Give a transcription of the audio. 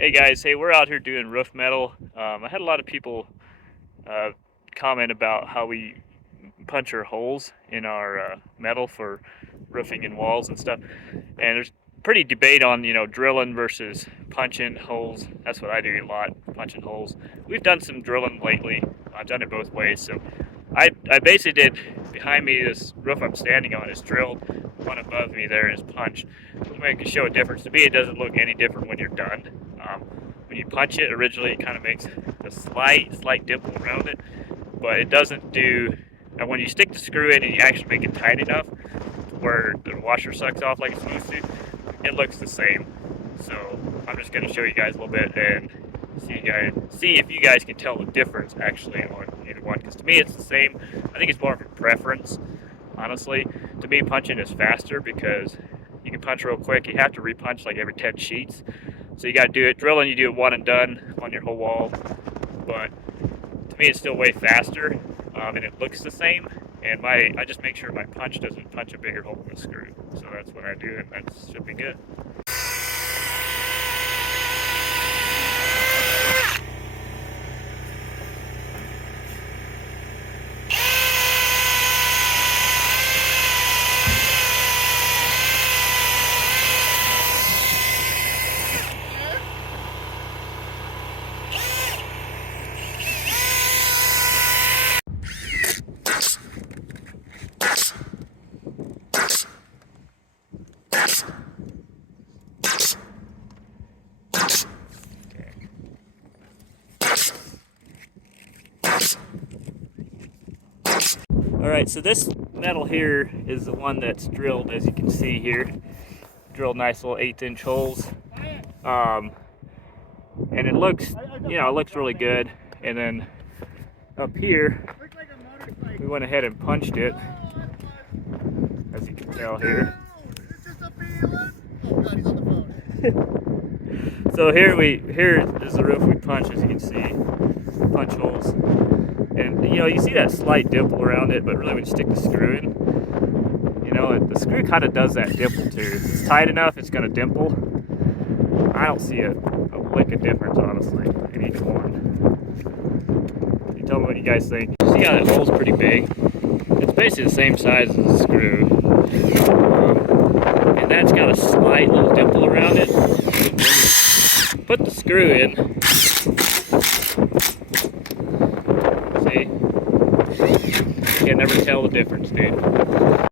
Hey guys, hey, we're out here doing roof metal. I had a lot of people uh, comment about how we punch our holes in our metal for roofing and walls and stuff. And there's pretty debate on, drilling versus punching holes. That's what I do a lot, punching holes. We've done some drilling lately. I've done it both ways. So I basically did, behind me, this roof I'm standing on is drilled. One above me there is punched. I can show a difference. To me, it doesn't look any different when you're done. Um, when you punch it, originally it kind of makes a slight dimple around it, but it doesn't do. And when you stick the screw in and you actually make it tight enough where the washer sucks off like it's supposed to, it looks the same. So I'm just going to show you guys a little bit and see if you guys can tell the difference actually on either one. Because to me, it's the same. I think it's more of a preference, honestly. To me, punching is faster because you can punch real quick. You have to repunch like every 10 sheets. So you got to do it. Drilling, you do it one and done on your whole wall. But to me, it's still way faster, and it looks the same. And I just make sure my punch doesn't punch a bigger hole in the screw. So that's what I do, and that should be good. Alright, so this metal here is the one that's drilled, as you can see here. Drilled nice little 1/8" holes. And it looks, it looks really good. And then up here, we went ahead and punched it, as you can tell here. So here is the roof we punched, as you can see. Punch holes. And you see that slight dimple around it, but really when you stick the screw in, the screw kind of does that dimple too. If it's tight enough, it's going to dimple. I don't see a lick of difference, honestly, in each one. You tell me what you guys think. See how that hole's pretty big? It's basically the same size as the screw. And that's got a slight little dimple around it. Put the screw in. See? You can never tell the difference, dude.